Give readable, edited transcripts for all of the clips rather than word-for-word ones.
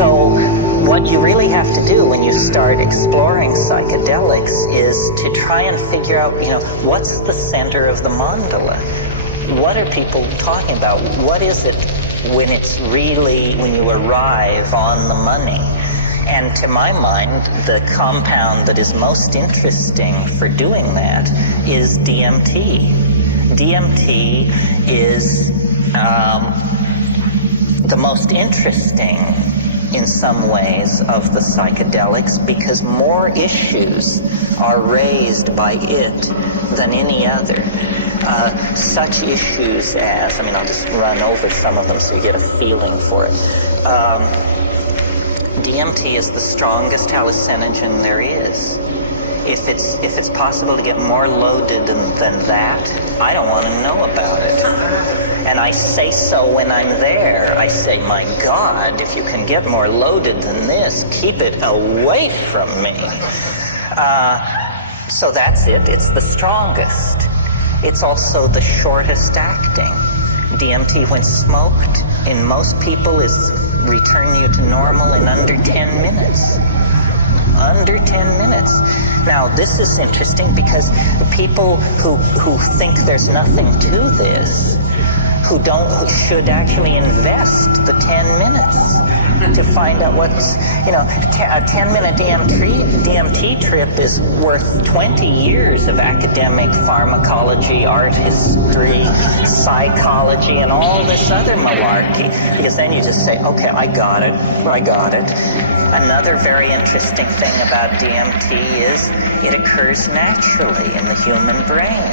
So what you really have to do when you start exploring psychedelics is to try and figure out, what's the center of the mandala? What are people talking about? What is it when you arrive on the money? And to my mind, the compound that is most interesting for doing that is DMT. DMT is the most interesting in some ways of the psychedelics because more issues are raised by it than any other. Such issues as, I'll just run over some of them so you get a feeling for it. DMT is the strongest hallucinogen there is. If it's possible to get more loaded than that, I don't want to know about it. And I say so when I'm there. I say, my God, if you can get more loaded than this, keep it away from me. So that's it. It's the strongest. It's also the shortest acting. DMT, when smoked, in most people is return you to normal in under 10 minutes. Under 10 minutes. Now, this is interesting because the people who think there's nothing to this, who should actually invest the 10 minutes to find out what's, a 10-minute DMT trip is worth 20 years of academic pharmacology, art history, psychology, and all this other malarkey. Because then you just say, okay, I got it. Another very interesting thing about DMT is it occurs naturally in the human brain.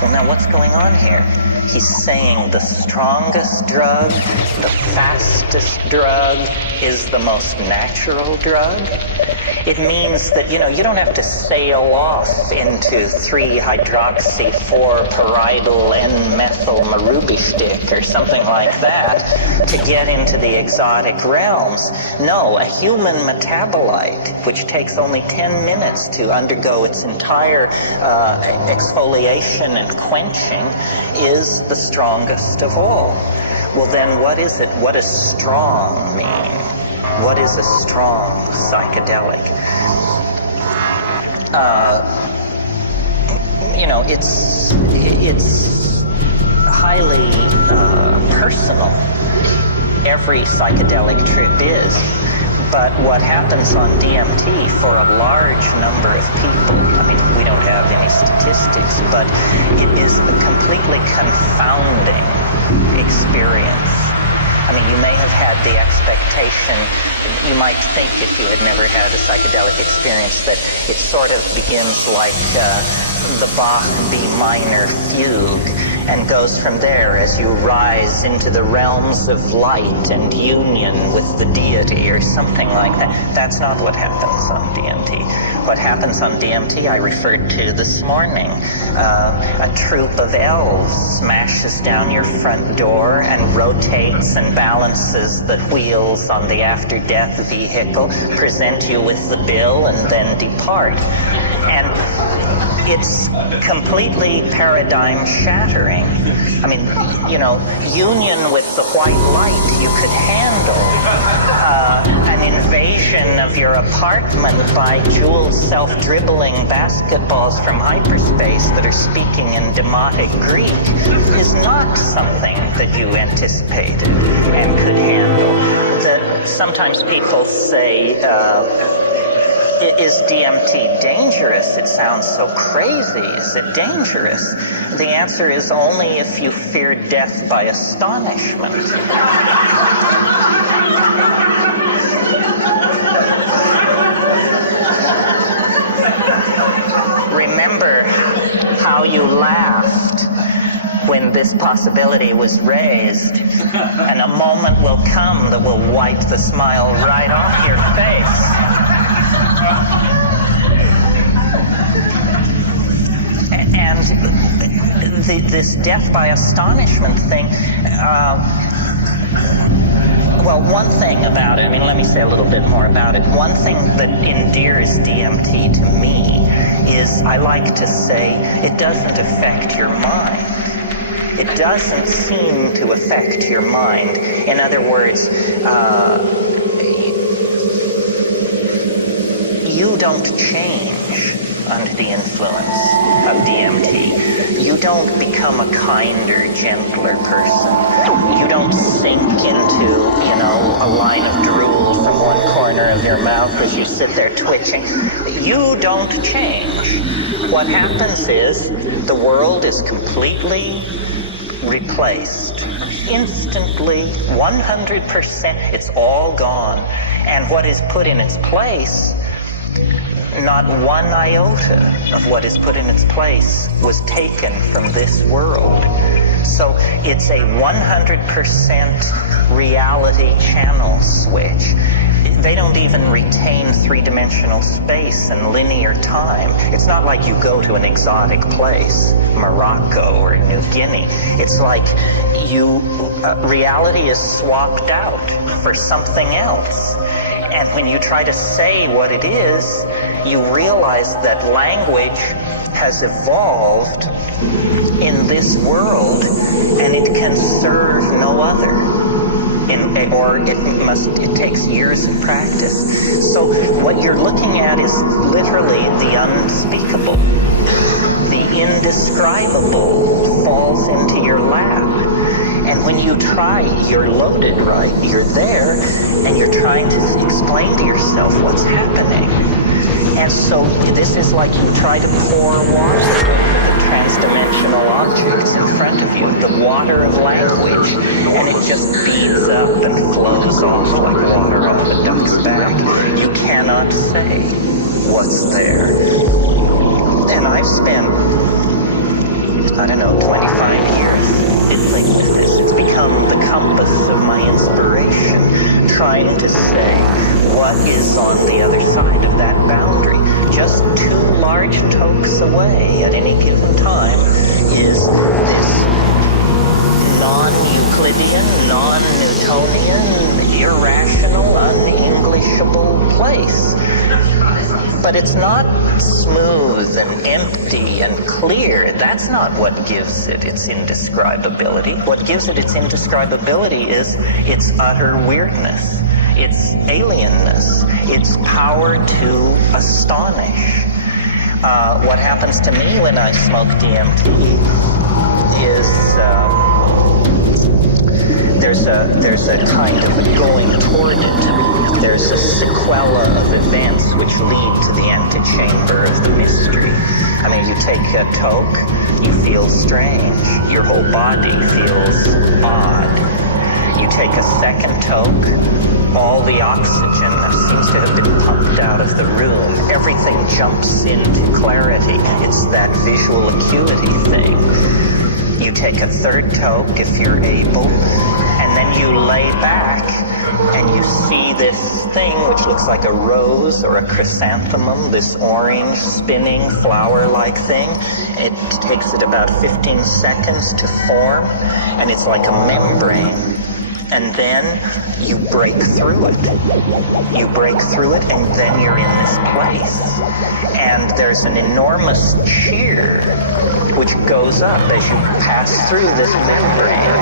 Well, now what's going on here? He's saying the strongest drug, the fastest drug, is the most natural drug. It means that, you don't have to sail off into 3-hydroxy-4-pyridyl N-methyl marubishtik or something like that to get into the exotic realms. No, a human metabolite, which takes only 10 minutes to undergo its entire exfoliation and quenching, is the strongest of all. Well, then what is it? What does strong mean? What is a strong psychedelic? It's highly personal. Every psychedelic trip is. But what happens on DMT for a large number of people, we don't have any statistics, but it is a completely confounding experience. You may have had the expectation, you might think if you had never had a psychedelic experience that it sort of begins like the Bach B minor fugue and goes from there as you rise into the realms of light and union with the deity or something like that. That's not what happens on DMT. What happens on DMT I referred to this morning. A troop of elves smashes down your front door and rotates and balances the wheels on the after-death vehicle, present you with the bill, and then depart. And it's completely paradigm shattering. Union with the white light you could handle. An invasion of your apartment by jeweled self-dribbling basketballs from hyperspace that are speaking in demotic Greek is not something that you anticipated and could handle. Sometimes people say, is DMT dangerous? It sounds so crazy. Is it dangerous? The answer is only if you fear death by astonishment. Remember how you laughed when this possibility was raised, and a moment will come that will wipe the smile right off your face. And this death by astonishment thing, one thing about it, let me say a little bit more about it. One thing that endears DMT to me is I like to say it doesn't affect your mind. It doesn't seem to affect your mind. In other words, don't change under the influence of DMT. You don't become a kinder, gentler person. You don't sink into, a line of drool from one corner of your mouth as you sit there twitching. You don't change. What happens is the world is completely replaced. Instantly, 100%, it's all gone. And what is put in its place, not one iota of what is put in its place was taken from this world. So it's a 100% reality channel switch. They don't even retain three-dimensional space and linear time. It's not like you go to an exotic place, Morocco or New Guinea. It's like reality is swapped out for something else. And when you try to say what it is, you realize that language has evolved in this world and it can serve no other. It takes years of practice. So what you're looking at is literally the unspeakable. The indescribable falls into your lap. And when you try, you're loaded, right? You're there, and you're trying to explain to yourself what's happening. And so this is like you try to pour water into the trans-dimensional objects in front of you, the water of language, and it just beads up and flows off like water off a duck's back. You cannot say what's there. And I've spent, 25 years fiddling with this. It's become the compass of my inspiration, trying to say what is on the other side of that boundary. Just 2 large tokes away at any given time is this non-Euclidean, non-Newtonian, irrational, un-Englishable place. But it's not smooth and empty and clear. That's not what gives it its indescribability. What gives it its indescribability is its utter weirdness, its alienness, its power to astonish. What happens to me when I smoke DMT is there's a kind of a going toward it. There's a sequela of events which lead to the antechamber of the mystery. I mean, you take a toke, you feel strange. Your whole body feels odd. You take a second toke, all the oxygen seems to have been pumped out of the room. Everything jumps into clarity. It's that visual acuity thing. You take a third toke if you're able, and then you lay back and you see this thing which looks like a rose or a chrysanthemum, this orange spinning flower-like thing. It takes it about 15 seconds to form, and it's like a membrane. And then you break through it. You break through it, and then you're in this place. And there's an enormous cheer which goes up as you pass through this membrane.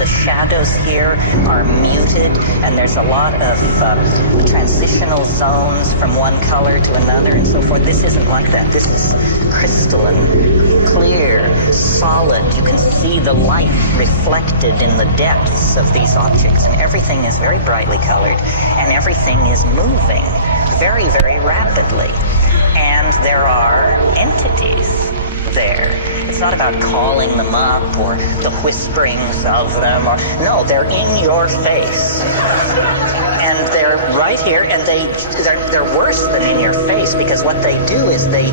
The shadows here are muted, and there's a lot of transitional zones from one color to another and so forth. This isn't like that. This is crystalline, clear, solid. You can see the light reflected in the depths of these objects, and everything is very brightly colored, and everything is moving very, very rapidly. And there are entities there. It's not about calling them up or the whisperings of them, or no, they're in your face. And they're right here, and they're worse than in your face, because what they do is they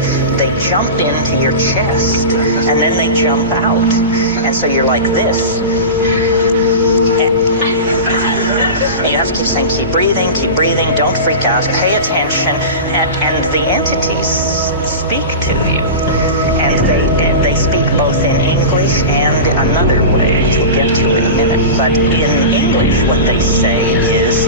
jump into your chest, and then they jump out. And so you're like this. And you have to keep saying, keep breathing, don't freak out, pay attention, and the entities speak to you. And they speak both in English and another way, which we'll get to in a minute. But in English, what they say is,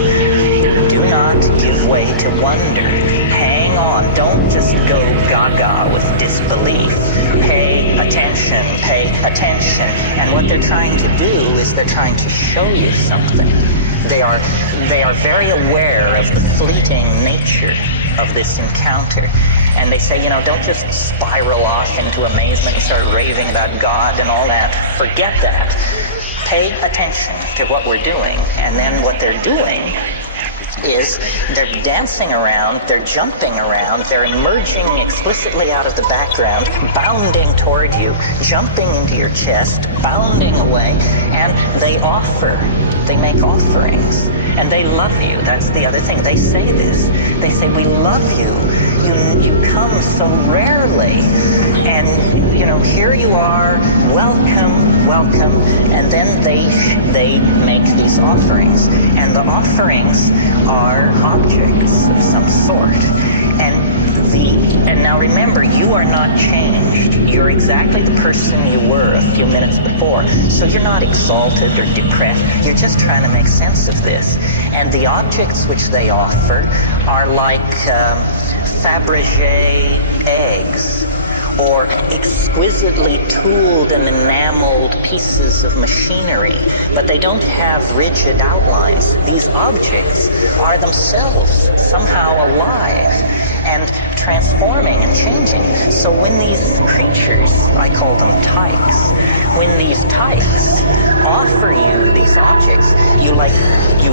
do not give way to wonder. Hang on. Don't just go gaga with disbelief. Pay attention. Pay attention. And what they're trying to do is they're trying to show you something. They are very aware of the fleeting nature of this encounter. And they say, don't just spiral off into amazement and start raving about God and all that. Forget that. Pay attention to what we're doing. And then what they're doing is they're dancing around, they're jumping around, they're emerging explicitly out of the background, bounding toward you, jumping into your chest, bounding away, and they make offerings. And they love you. That's the other thing. They say this. They say, we love you. You come so rarely. And, here you are. Welcome. And then they make these offerings. And the offerings are objects of some sort. And now remember, you are not changed. You're exactly the person you were a few minutes before. So you're not exalted or depressed. You're just trying to make sense of this. And the objects which they offer are like Fabergé eggs, or exquisitely tooled and enameled pieces of machinery, but they don't have rigid outlines. These objects are themselves somehow alive and transforming and changing. So when these creatures, I call them tykes, when these tykes offer you these objects, you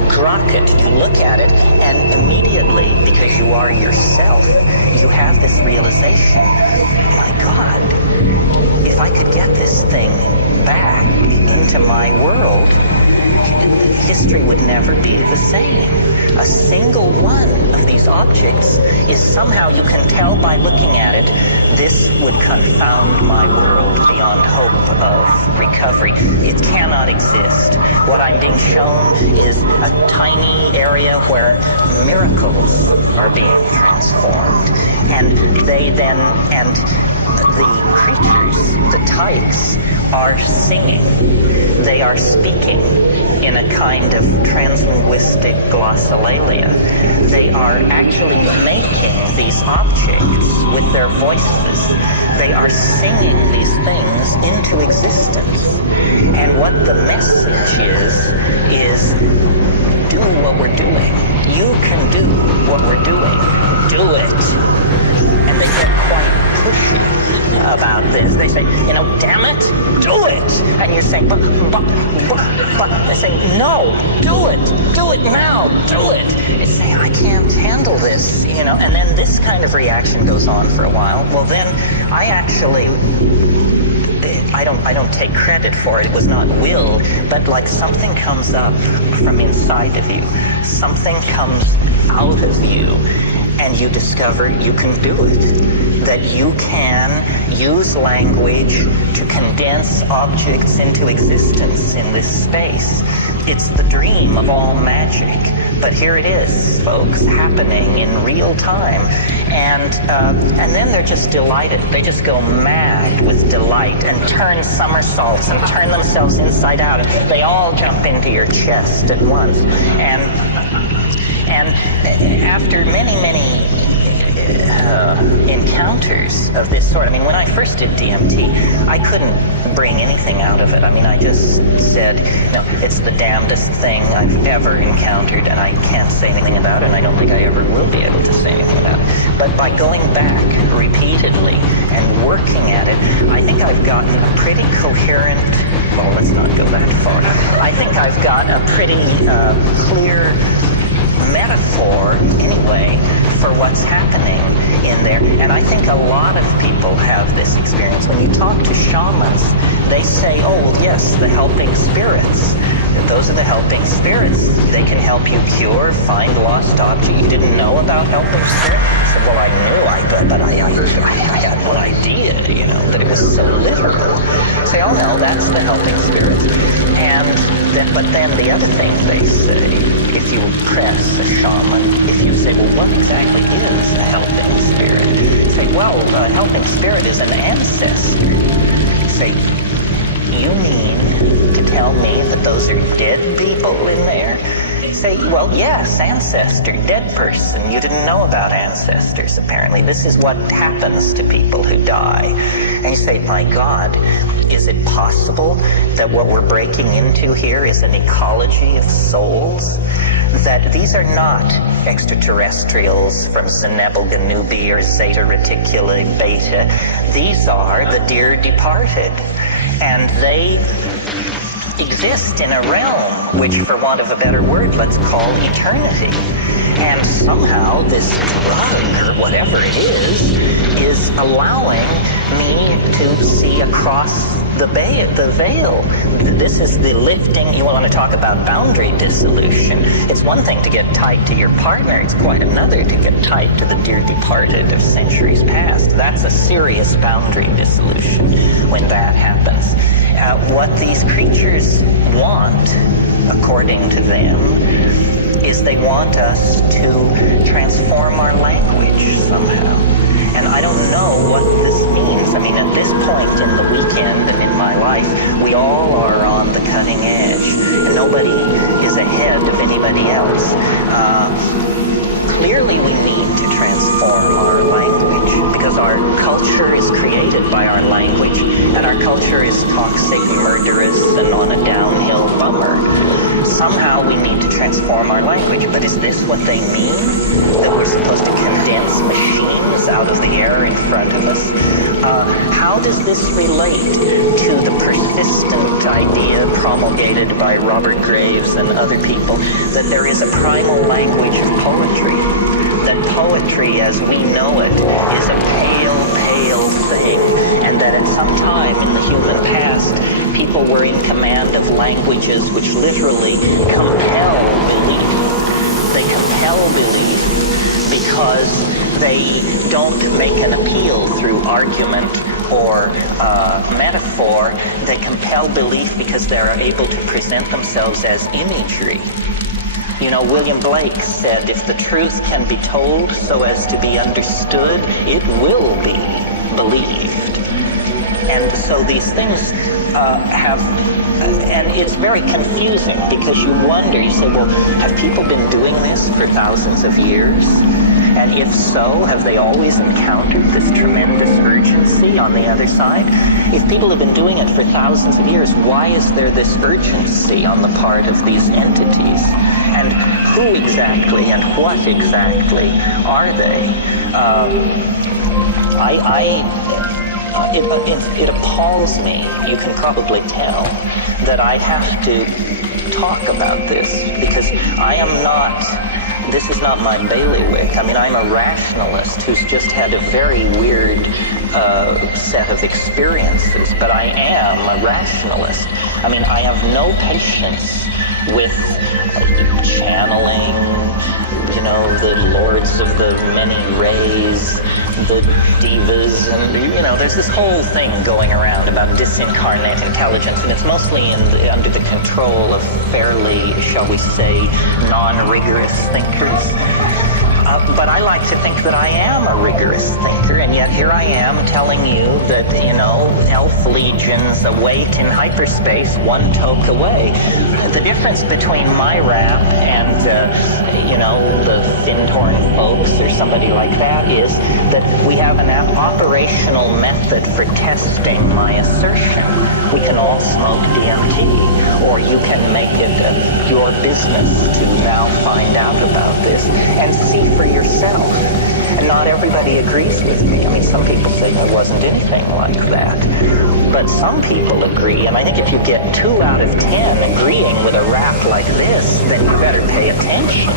grok it, you look at it, and immediately, because you are yourself, you have this realization, my God, if I could get this thing back into my world, history would never be the same. A single one of these objects is somehow, you can tell by looking at it, this would confound my world beyond hope of recovery. It cannot exist. What I'm being shown is a tiny area where miracles are being transformed. And the creatures, the tykes, are singing. They are speaking in a kind of translinguistic glossolalia. They are actually making these objects with their voices. They are singing these things into existence. And what the message is do what we're doing. You can do what we're doing. Do it. And they get quite pushy about this. They say, damn it, do it. And you're saying, but. They're saying, no, do it now, do it. It's saying, I can't handle this, And then this kind of reaction goes on for a while. Well, then I don't take credit for it. It was not will, but like something comes up from inside of you. Something comes out of you. And you discover you can do it. That you can use language to condense objects into existence in this space. It's the dream of all magic. But here it is, folks, happening in real time. And then they're just delighted. They just go mad with delight and turn somersaults and turn themselves inside out. And they all jump into your chest at once. And after many encounters of this sort. I mean, when I first did DMT, I couldn't bring anything out of it. I mean, I just said, no, it's the damnedest thing I've ever encountered, and I can't say anything about it, and I don't think I ever will be able to say anything about it. But by going back repeatedly and working at it, I think I've gotten a pretty coherent, well, let's not go that far. I think I've got a pretty clear metaphor, anyway, for what's happening in there. And I think a lot of people have this experience. When you talk to shamans, they say, oh, well, yes, the helping spirits. Those are the helping spirits. They can help you cure, find lost objects. You didn't know about helping spirits? I said, well, I knew, but I had no idea, that it was so literal. Say, oh, no, that's the helping spirits. But then the other thing they say, if you press a shaman, if you say, well, what exactly is a helping spirit? Say, well, a helping spirit is an ancestor. Say, you mean to tell me that those are dead people in there? Say, well, yes, ancestor, dead person. You didn't know about ancestors, apparently. This is what happens to people who die. And you say, my God, is it possible that what we're breaking into here is an ecology of souls? That these are not extraterrestrials from Zenebel-Ganubi or Zeta Reticuli Beta. These are the dear departed. And they exist in a realm which, for want of a better word, let's call eternity. And somehow this drug, or whatever it is allowing me to see across the veil. This is the lifting. You want to talk about boundary dissolution. It's one thing to get tied to your partner. It's quite another to get tied to the dear departed of centuries past. That's a serious boundary dissolution when that happens. What these creatures want, according to them, is they want us to transform our language somehow. And I don't know what this means. I mean, at this point in the weekend and in my life, we all are on the cutting edge, and nobody is ahead of anybody else. Clearly, we need to transform our language, because our culture is created by our language, and our culture is toxic, murderous, and on a downhill bummer. Somehow we need to transform our language, but is this what they mean? That we're supposed to condense machines out of the air in front of us? How does this relate to the persistent idea promulgated by Robert Graves and other people that there is a primal language of poetry? That poetry as we know it is a pale, pale thing, and that at some time in the human past, people were in command of languages which literally compel belief. They compel belief because they don't make an appeal through argument or metaphor. They compel belief because they're able to present themselves as imagery. William Blake said, if the truth can be told so as to be understood, it will be believed. And so these things and it's very confusing, because you wonder, you say, well, have people been doing this for thousands of years? And if so, have they always encountered this tremendous urgency on the other side? If people have been doing it for thousands of years, why is there this urgency on the part of these entities? And who exactly and what exactly are they? It appalls me, you can probably tell, that I have to talk about this, because this is not my bailiwick. I mean, I'm a rationalist who's just had a very weird set of experiences, but I am a rationalist. I mean, I have no patience with channeling, the lords of the many rays, the divas, and there's this whole thing going around about disincarnate intelligence, and it's mostly under the control of fairly, shall we say, non-rigorous thinkers. But I like to think that I am a rigorous thinker, and yet here I am telling you that, elf legions await in hyperspace, one toke away. The difference between my rap and, the Findhorn folks or somebody like that, is that we have an operational method for testing my assertion. We can all smoke DMT, or you can make it your business to now find out about this and see for yourself. And not everybody agrees with me. I mean, some people say there wasn't anything like that. But some people agree, and I think if you get 2 out of 10 agreeing with a rap like this, then you better pay attention.